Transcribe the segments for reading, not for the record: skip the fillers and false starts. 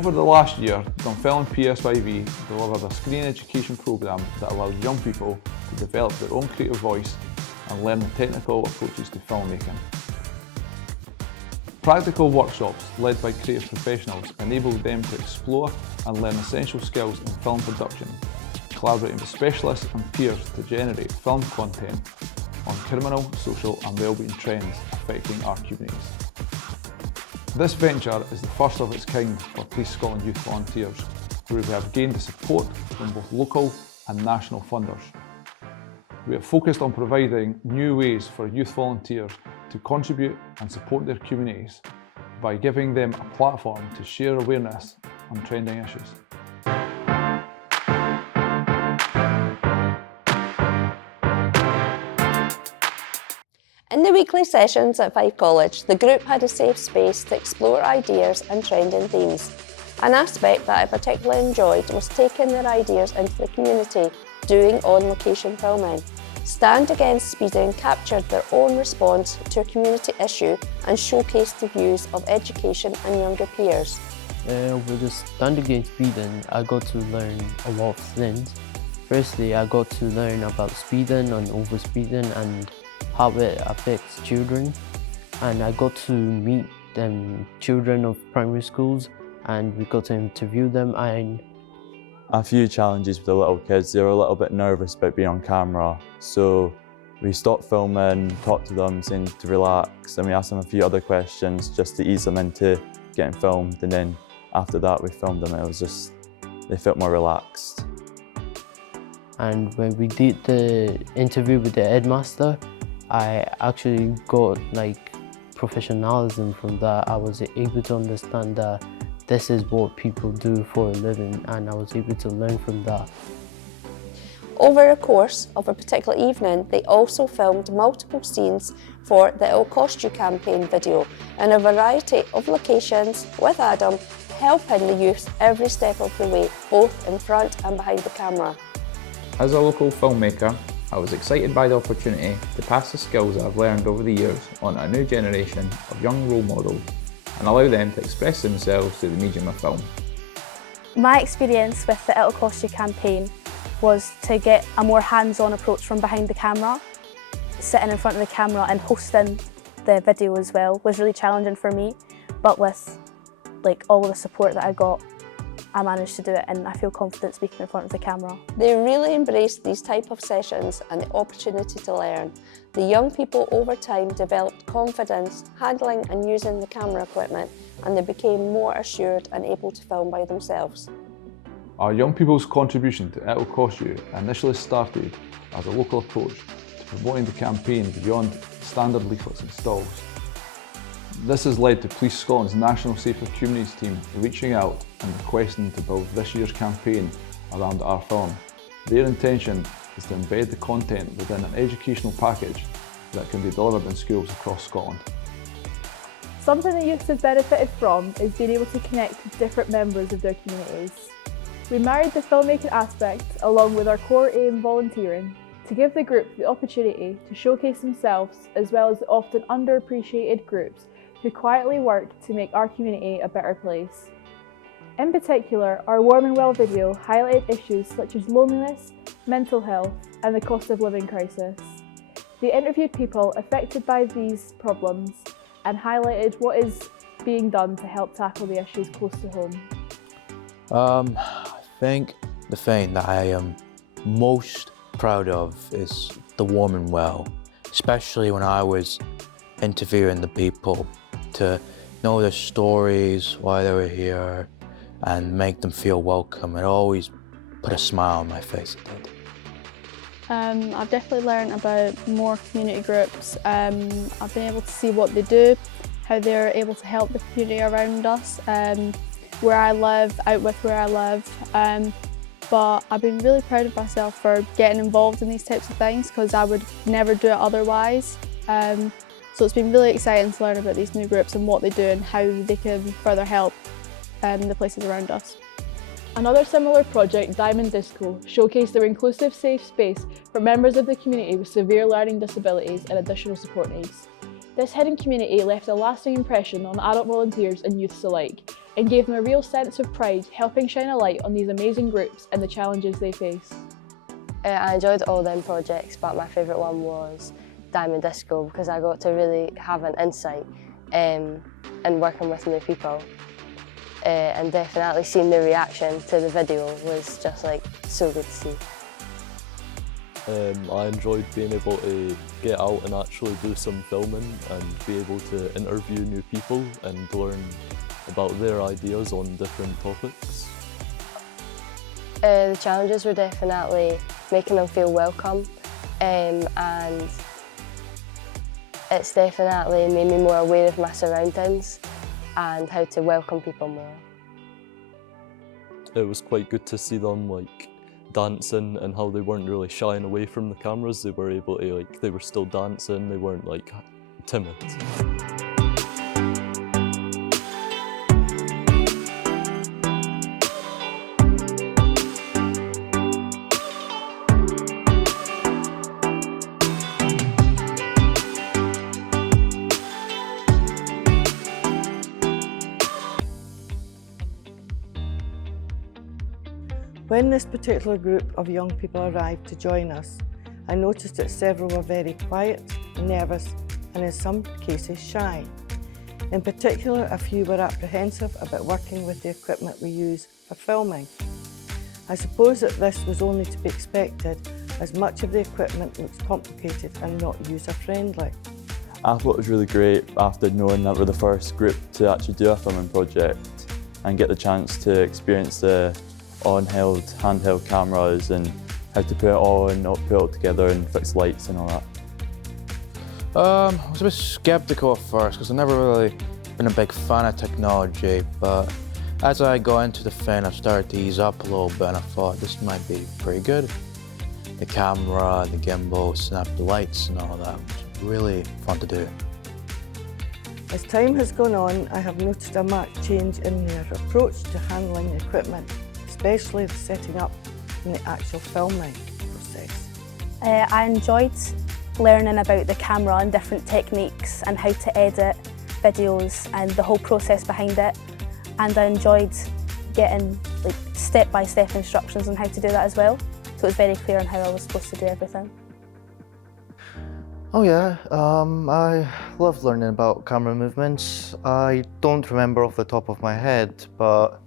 Over the last year, Dunfermline PSYV delivered a screen education programme that allows young people to develop their own creative voice and learn the technical approaches to filmmaking. Practical workshops led by creative professionals enabled them to explore and learn essential skills in film production, collaborating with specialists and peers to generate film content on criminal, social and wellbeing trends affecting our communities. This venture is the first of its kind for Police Scotland Youth Volunteers, where we have gained the support from both local and national funders. We are focused on providing new ways for youth volunteers to contribute and support their communities by giving them a platform to share awareness on trending issues. In the weekly sessions at Fife College, the group had a safe space to explore ideas and trending themes. An aspect that I particularly enjoyed was taking their ideas into the community, doing on-location filming. Stand Against Speeding captured their own response to a community issue and showcased the views of education and younger peers. With the Stand Against Speeding, I got to learn a lot of things. Firstly, I got to learn about speeding and overspeeding and how it affects children, and I got to meet children of primary schools and we got to interview them. And a few challenges with the little kids. They were a little bit nervous about being on camera, so we stopped filming, talked to them, saying to relax, and we asked them a few other questions just to ease them into getting filmed, and then after that we filmed them and it was just, they felt more relaxed. And when we did the interview with the headmaster, I actually got professionalism from that. I was able to understand that this is what people do for a living, and I was able to learn from that. Over the course of a particular evening, they also filmed multiple scenes for the It'll Cost You campaign video in a variety of locations, with Adam helping the youth every step of the way, both in front and behind the camera. As a local filmmaker, I was excited by the opportunity to pass the skills I've learned over the years on a new generation of young role models and allow them to express themselves through the medium of film. My experience with the It'll Cost You campaign was to get a more hands-on approach from behind the camera. Sitting in front of the camera and hosting the video as well was really challenging for me, but with all of the support that I got, I managed to do it and I feel confident speaking in front of the camera. They really embraced these type of sessions and the opportunity to learn. The young people over time developed confidence handling and using the camera equipment, and they became more assured and able to film by themselves. Our young people's contribution to It'll Cost You initially started as a local approach to promoting the campaign beyond standard leaflets and stalls. This has led to Police Scotland's National Safer Communities team reaching out and requesting to build this year's campaign around our film. Their intention is to embed the content within an educational package that can be delivered in schools across Scotland. Something the youth has benefited from is being able to connect with different members of their communities. We married the filmmaking aspect along with our core aim, volunteering, to give the group the opportunity to showcase themselves, as well as the often underappreciated groups who quietly work to make our community a better place. In particular, our Warm and Well video highlighted issues such as loneliness, mental health, and the cost of living crisis. They interviewed people affected by these problems and highlighted what is being done to help tackle the issues close to home. I think the thing that I am most proud of is the Warm and Well, especially when I was interviewing the people to know their stories, why they were here, and make them feel welcome. It always put a smile on my face. I've definitely learned about more community groups. I've been able to see what they do, how they're able to help the community around us, where I live, out with where I live. But I've been really proud of myself for getting involved in these types of things, because I would never do it otherwise. So it's been really exciting to learn about these new groups and what they do and how they can further help the places around us. Another similar project, Diamond Disco, showcased their inclusive safe space for members of the community with severe learning disabilities and additional support needs. This hidden community left a lasting impression on adult volunteers and youths alike, and gave them a real sense of pride, helping shine a light on these amazing groups and the challenges they face. I enjoyed all them projects, but my favourite one was Diamond Disco because I got to really have an insight in working with new people. And definitely seeing the reaction to the video was just like so good to see. I enjoyed being able to get out and actually do some filming and be able to interview new people and learn about their ideas on different topics. The challenges were definitely making them feel welcome, and it's definitely made me more aware of my surroundings and how to welcome people more. It was quite good to see them dancing and how they weren't really shying away from the cameras. They were able to they were still dancing, they weren't timid. When this particular group of young people arrived to join us, I noticed that several were very quiet, nervous, and in some cases shy. In particular, a few were apprehensive about working with the equipment we use for filming. I suppose that this was only to be expected, as much of the equipment looks complicated and not user-friendly. I thought it was really great after knowing that we're the first group to actually do a filming project and get the chance to experience the handheld cameras and how to put it on, put it all together and fix lights and all that. I was a bit sceptical at first because I've never really been a big fan of technology, but as I got into the thing, I started to ease up a little bit and I thought this might be pretty good. The camera, the gimbal, snap the lights and all that was really fun to do. As time has gone on, I have noticed a marked change in their approach to handling the equipment, especially the setting up and the actual filming process. I enjoyed learning about the camera and different techniques and how to edit videos and the whole process behind it. And I enjoyed getting step-by-step instructions on how to do that as well. So it was very clear on how I was supposed to do everything. Oh yeah, I love learning about camera movements. I don't remember off the top of my head, but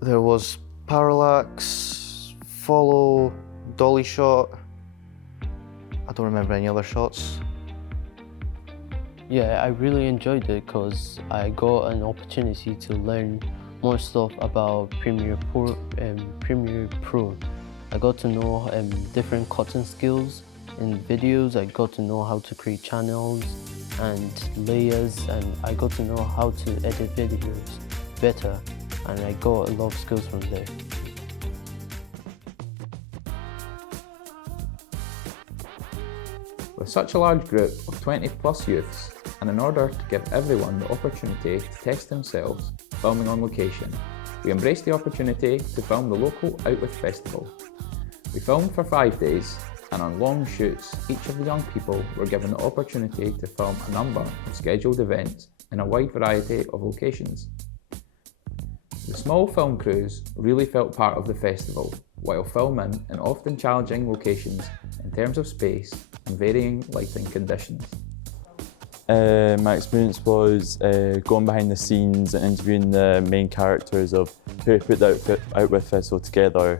there was parallax, follow, dolly shot. I don't remember any other shots. Yeah, I really enjoyed it because I got an opportunity to learn more stuff about Premiere Pro. I got to know different cutting skills in videos. I got to know how to create channels and layers, and I got to know how to edit videos better, and I got a lot of skills from there. With such a large group of 20 plus youths, and in order to give everyone the opportunity to test themselves filming on location, we embraced the opportunity to film the local Out With Festival. We filmed for 5 days, and on long shoots, each of the young people were given the opportunity to film a number of scheduled events in a wide variety of locations. The small film crews really felt part of the festival, while filming in often challenging locations in terms of space and varying lighting conditions. My experience was going behind the scenes and interviewing the main characters of who put the Out With Festival together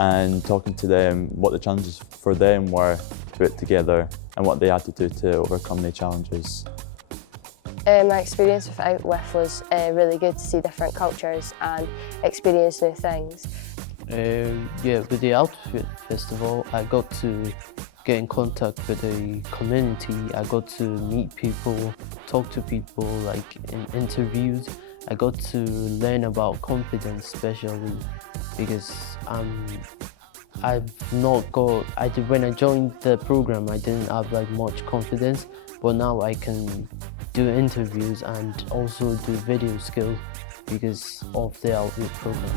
and talking to them what the challenges for them were to put it together and what they had to do to overcome the challenges. My experience with Out With was really good to see different cultures and experience new things. Yeah, with the Out With Festival, I got to get in contact with the community. I got to meet people, talk to people like in interviews. I got to learn about confidence, especially because when I joined the program, I didn't have much confidence, but now I can do interviews and also do video skills because of the Out With program.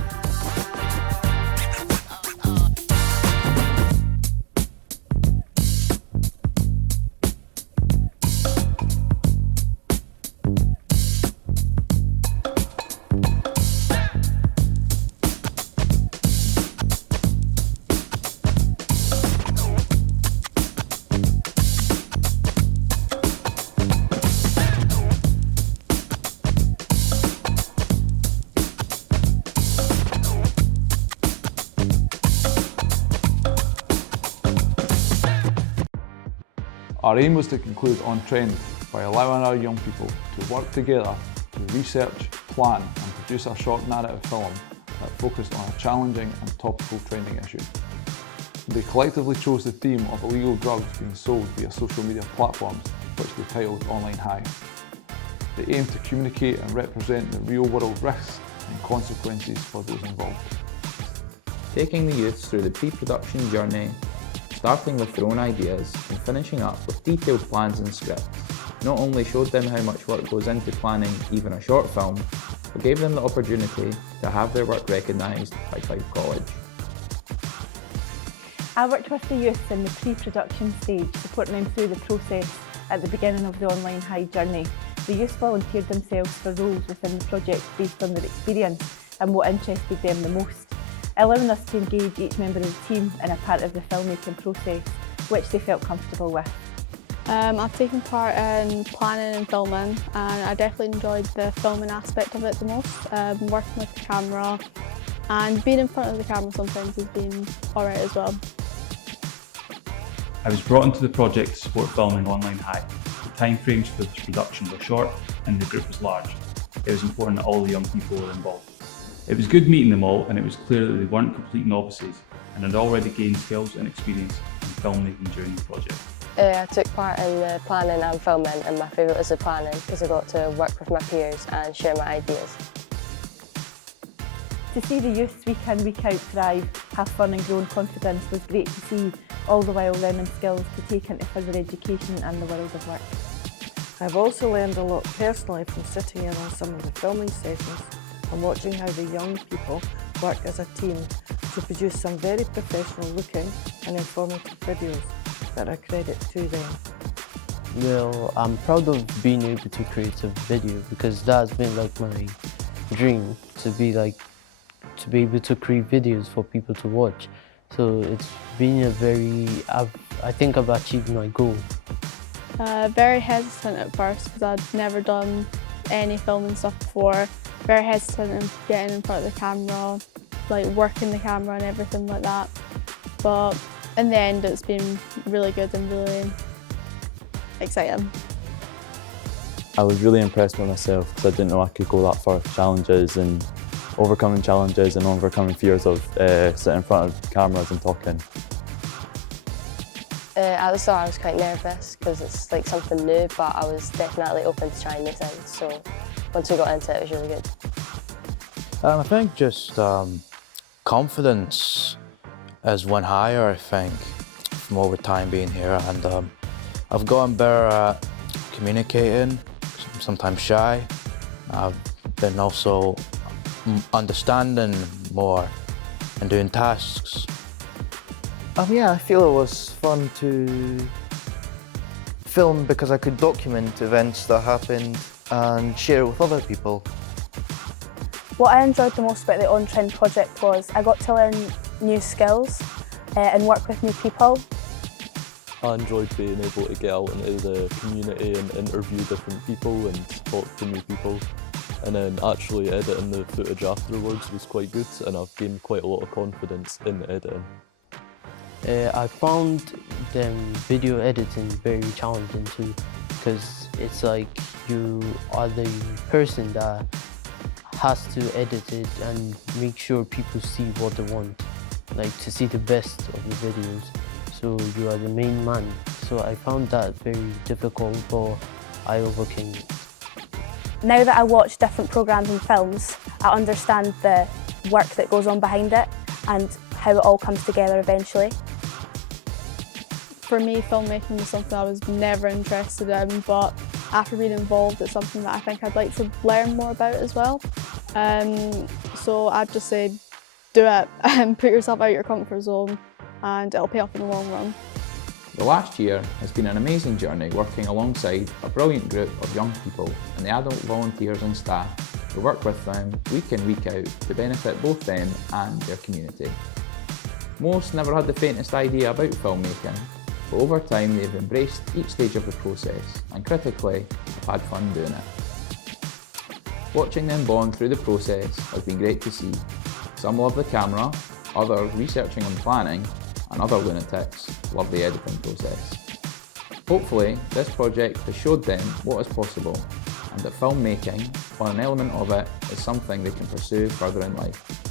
Our aim was to conclude on trend by allowing our young people to work together to research, plan and produce a short narrative film that focused on a challenging and topical trending issue. They collectively chose the theme of illegal drugs being sold via social media platforms, which they titled Online High. They aim to communicate and represent the real-world risks and consequences for those involved. Taking the youths through the pre-production journey, starting with their own ideas and finishing up with detailed plans and scripts, not only showed them how much work goes into planning even a short film, but gave them the opportunity to have their work recognised by Fife College. I worked with the youth in the pre-production stage, supporting them through the process at the beginning of the Online High journey. The youth volunteered themselves for roles within the project based on their experience and what interested them the most, allowing us to engage each member of the team in a part of the filmmaking process, which they felt comfortable with. I've taken part in planning and filming, and I definitely enjoyed the filming aspect of it the most. Working with the camera and being in front of the camera sometimes has been alright as well. I was brought into the project to support filming Online High. The timeframes for the production were short and the group was large. It was important that all the young people were involved. It was good meeting them all, and it was clear that they weren't complete novices and had already gained skills and experience in filmmaking during the project. I took part in the planning and filming, and my favourite was the planning because I got to work with my peers and share my ideas. To see the youths week in, week out thrive, have fun and grow in confidence was great to see, all the while learning skills to take into further education and the world of work. I've also learned a lot personally from sitting in on some of the filming sessions and watching how the young people work as a team to produce some very professional looking and informative videos that are credit to them. Well, I'm proud of being able to create a video because that's been like my dream, to be able to create videos for people to watch. So it's been I think I've achieved my goal. Very hesitant at first because I'd never done any filming stuff before. Very hesitant in getting in front of the camera, like working the camera and everything like that. But in the end it's been really good and really exciting. I was really impressed with myself because I didn't know I could go that far with challenges and overcoming fears of sitting in front of cameras and talking. At the start I was quite nervous because it's like something new, but I was definitely open to trying new things, so once we got into it, it was really good. I think just confidence has went higher, I think, from over time being here, and I've gotten better at communicating, sometimes shy. I've been also understanding more and doing tasks. Yeah, I feel it was fun to film because I could document events that happened and share it with other people. What I enjoyed the most about the On Trend project was I got to learn new skills and work with new people. I enjoyed being able to get out into the community and interview different people and talk to new people. And then actually editing the footage afterwards was quite good, and I've gained quite a lot of confidence in editing. I found video editing very challenging too, because it's like you are the person that has to edit it and make sure people see what they want, like to see the best of the videos. So you are the main man. So I found that very difficult, but I overcame it. Now that I watch different programmes and films, I understand the work that goes on behind it and how it all comes together eventually. For me, filmmaking was something I was never interested in, but after being involved, it's something that I think I'd like to learn more about as well. So I'd just say, do it and put yourself out of your comfort zone, and it'll pay off in the long run. The last year has been an amazing journey working alongside a brilliant group of young people and the adult volunteers and staff who work with them week in, week out to benefit both them and their community. Most never had the faintest idea about filmmaking, but over time they've embraced each stage of the process and critically have had fun doing it. Watching them bond through the process has been great to see. Some love the camera, others researching and planning, and other lunatics love the editing process. Hopefully, this project has showed them what is possible and that filmmaking, or an element of it, is something they can pursue further in life.